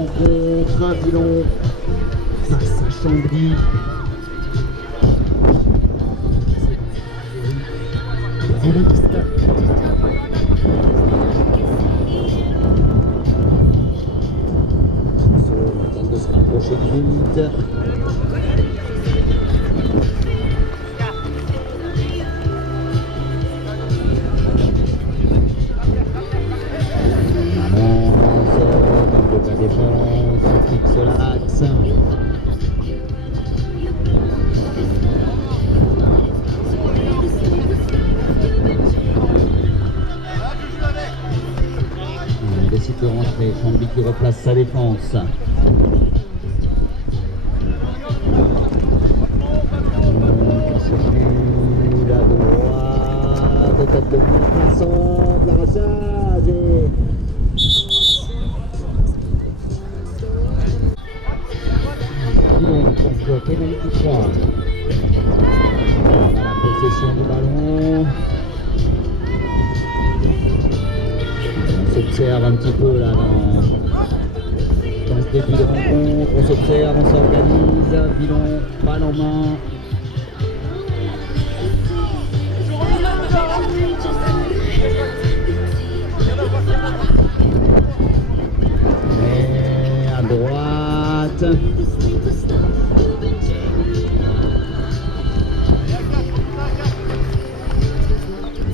rencontre, Villon face à Chambly. Réaliste. On tente de se rapprocher du but. La défense fixe l'axe. Il décide de rentrer. Chambly qui replace sa défense. La droite, tête de plein centre, l'arrachage et contre pénalité 3. On a la possession du ballon. On s'observe un petit peu là dans ce début de rencontre. On s'observe, on s'organise. Villon, balle en main. Et à droite.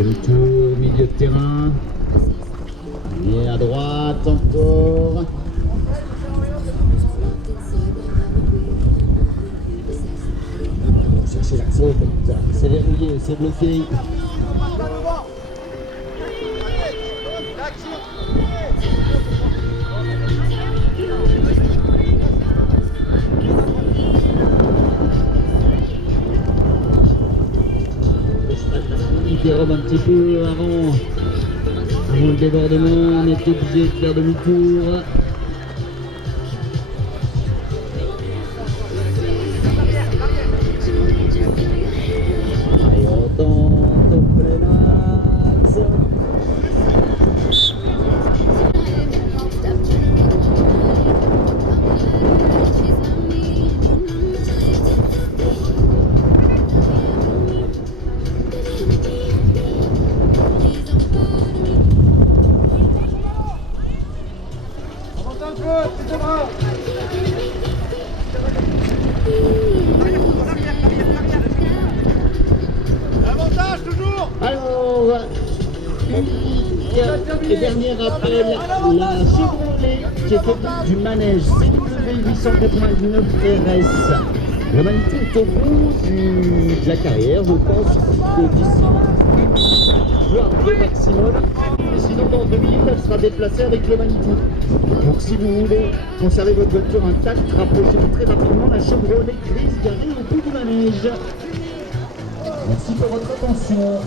Au milieu de terrain. Et à droite encore. Chercher l'accès, c'est verrouillé, c'est bloqué. Il dérobe un petit peu avant le débordement, on est obligé de faire demi-tour. Et on tente au plein axe. Alors, et dernier rappel, la Chevrolet qui est au bout du manège CW 899 RS. La Magnifique est au bout de la carrière, je pense que d'ici une minute, voire deux maximum. Et sinon, dans 2 minutes, elle sera déplacée avec le Magnifique. Donc si vous voulez conserver votre voiture intacte, rapprochez-vous très rapidement la Chevrolet grise garée au bout du manège. Merci pour votre attention.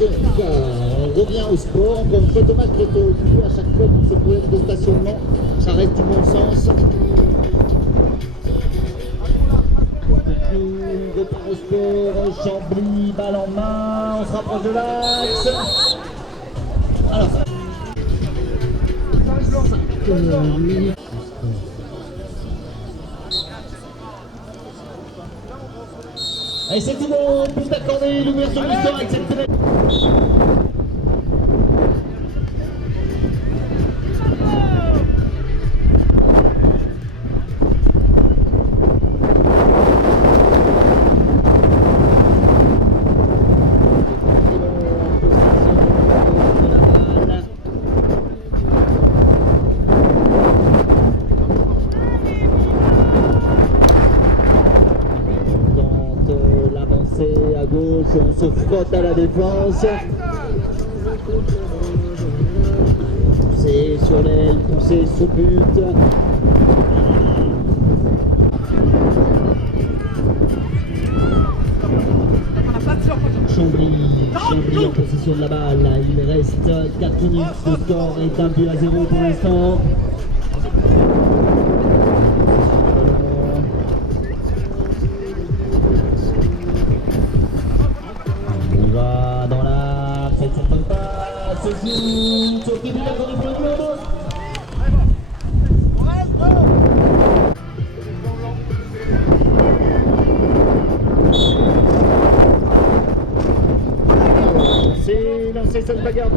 Donc, on revient au sport, encore une fois Thomas Creteau, à chaque fois pour ce problème de stationnement, ça reste du bon sens. Départ au sport, Chambly, balle en main, on se rapproche de l'axe. Alors, 5 minutes. Allez, c'est tout bon, but accordé, l'ouverture de l'histoire exceptionnelle. À gauche, on se frotte à la défense. Poussé sur l'aile, poussé sous but. Chambly en possession de la balle. Il reste 4 minutes. Le score est 1-0 pour l'instant. l'équipe de la Corée pour le club. C'est lancé cette bagarre.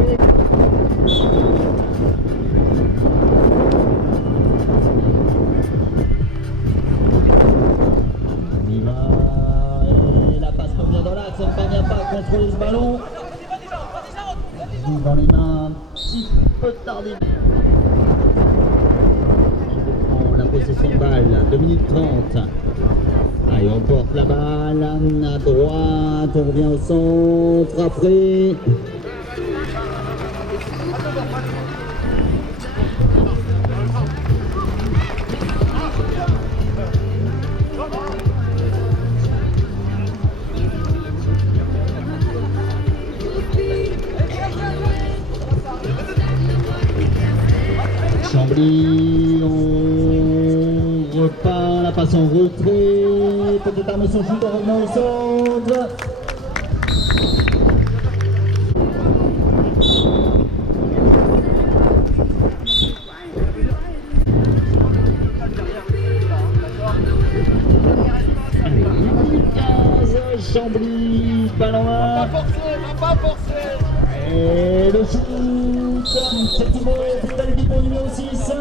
Contrôler ce ballon dans les mains un petit peu tardif. On prend la possession de balle, 2 minutes 30. Allez, on porte la balle à droite, on revient au centre après. Chambly, on repart, la passe en retrait, peut-être armer son shoot en revenant au centre. Allez, 15, Chambly, ballon 1. On va pas forcer. Et le shoot, c'est Thibaut, pénalité pour numéro 6.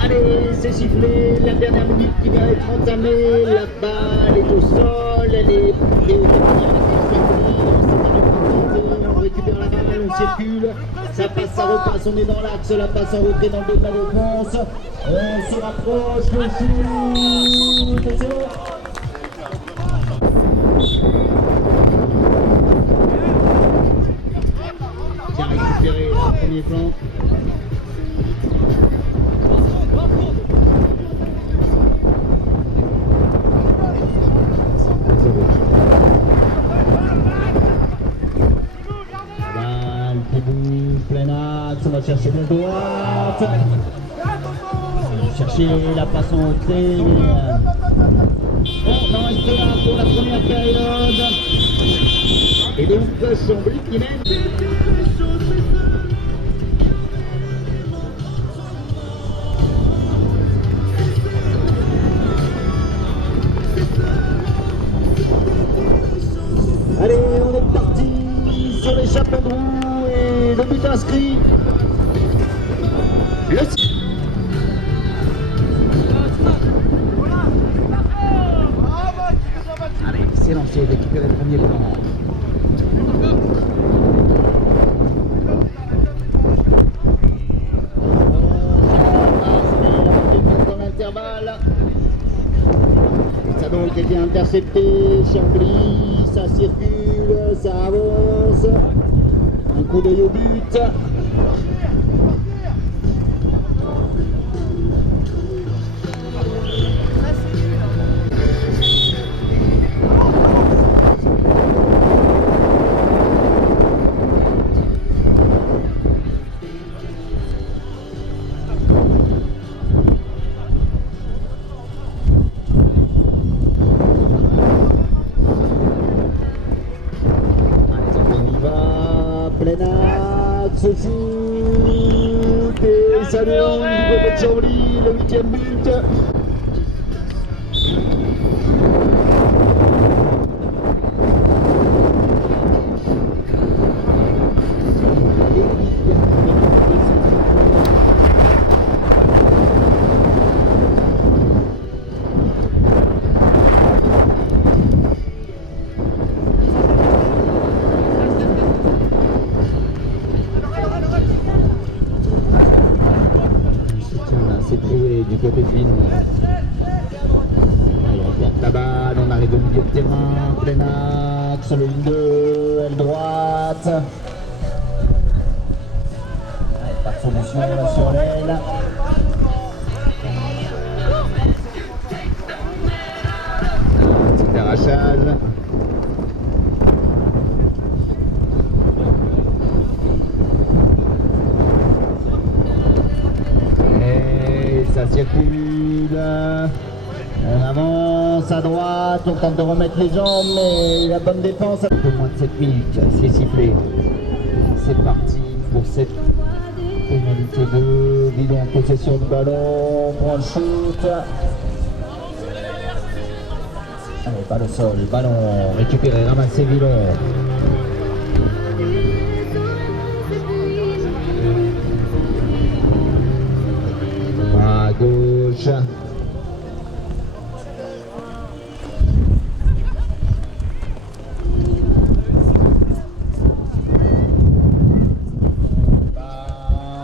Allez, c'est sifflé, la dernière minute qui va être entamée, la balle est au sol, elle est on récupère la balle, on circule, ça passe, ça repasse, on est dans l'axe, la passe en retrait dans le dos de la défense, on se rapproche, le shoot, c'est bon. Bien récupéré, le premier plan. Plein axe, on va chercher de droite. On va chercher la passe en retrait. On en reste là pour la première période. Et donc Chambly qui mène. Allez, on est parti sur les chapeaux de roue et le but inscrit. Allez, c'est lancé, récupérer le premier plan. Dans l'intervalle. Ça donc est bien intercepté. Chambly, ça circule, ça avance. Un coup d'œil au but. Plein axe, shoot, et ça donne du côté de Chambly, le 8e but. Du côté de Vino. Allez, on porte la balle, on arrive au milieu de terrain, plein axe, le 1-2, aile droite. Allez, pas de solution là sur l'aile. Petit arrachage. Ça circule, on avance, passe à droite, on tente de remettre les jambes, mais la bonne défense. Un peu moins de 7 minutes, c'est sifflé. C'est parti pour cette pénalité de Villon en possession du ballon, pour le shoot. Allez, pas le sol, ballon récupéré, ramassé Villon. À gauche.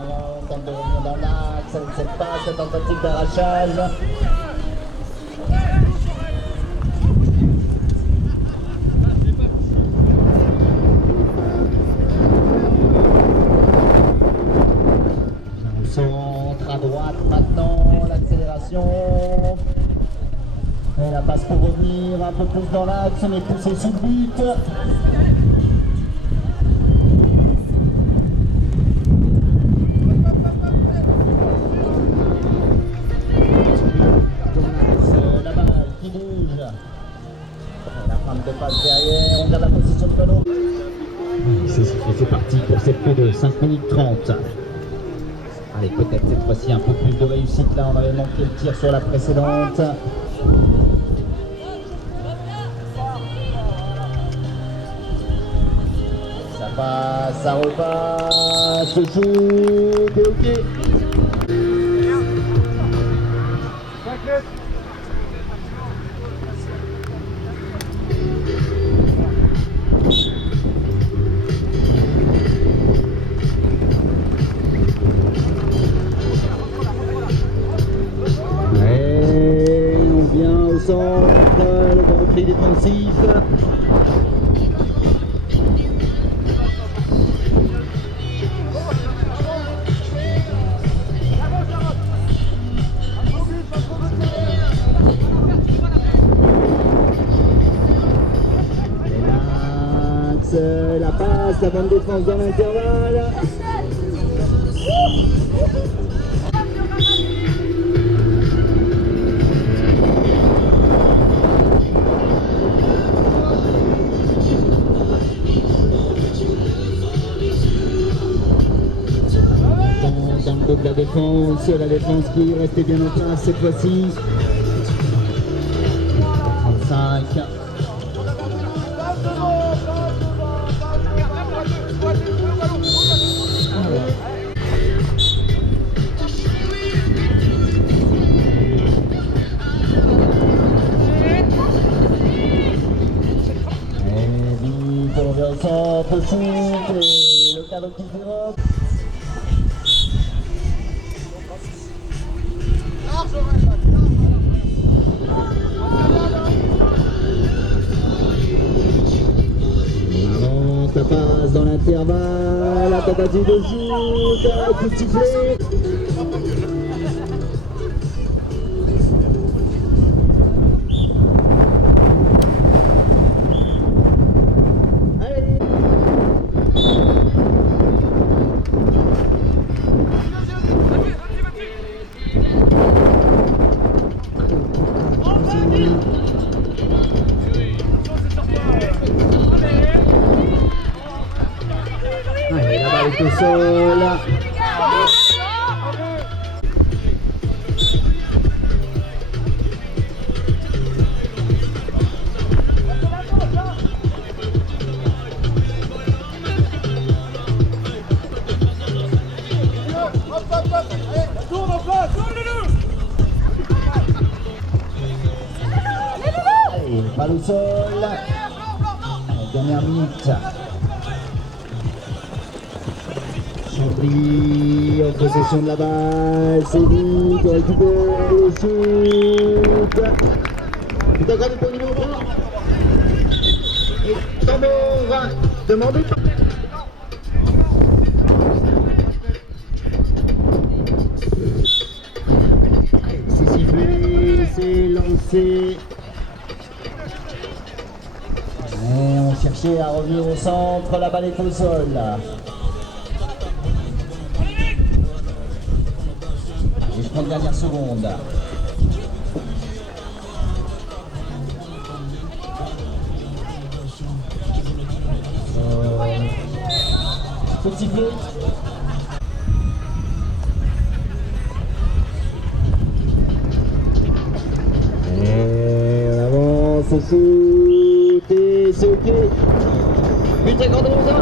On tente de revenir dans l'axe avec cette passe, cette tentative d'arrachage. Centre à droite maintenant, l'accélération. Et la passe pour revenir un peu plus dans l'axe, on est poussé sous le but. La balle qui bouge. La frappe de passe derrière, on garde la position de ballon. C'est parti pour cette P2, 5 minutes 30. Allez, peut-être cette fois-ci un peu plus de réussite. Là, on avait manqué le tir sur la précédente. Ça passe, ça repasse, se joue, bloqué. Centre, le repli défensif. L'axe, la passe, la bonne défense dans l'intervalle. Donc la défense qui restait bien en place cette fois-ci. 35. Et vite, on revient au centre, shoot, et le cadre qui dérobe. Ça passe dans l'intervalle, la tentative de shoot, coup de sifflet. Allez, la balle est au sol. Allez, balle au sol. Dernière minute. Chambry en possession de la balle, c'est lui qui récupère le shoot. C'est encore du point numéro 3. Et tambour, demandez pas. C'est sifflé, c'est lancé. Et on cherchait à revenir au centre, la balle est au sol. Et je prends une dernière seconde. Faut siffler. Et on avance, on shoot et c'est ok. But à Grandelosa.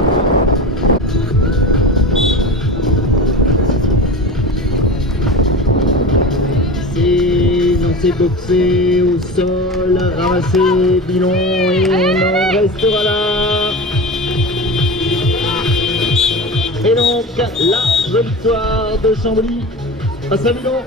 C'est boxé au sol, ramassé, Bilon et on en restera là. Et donc la victoire de Chambly face à Bilon.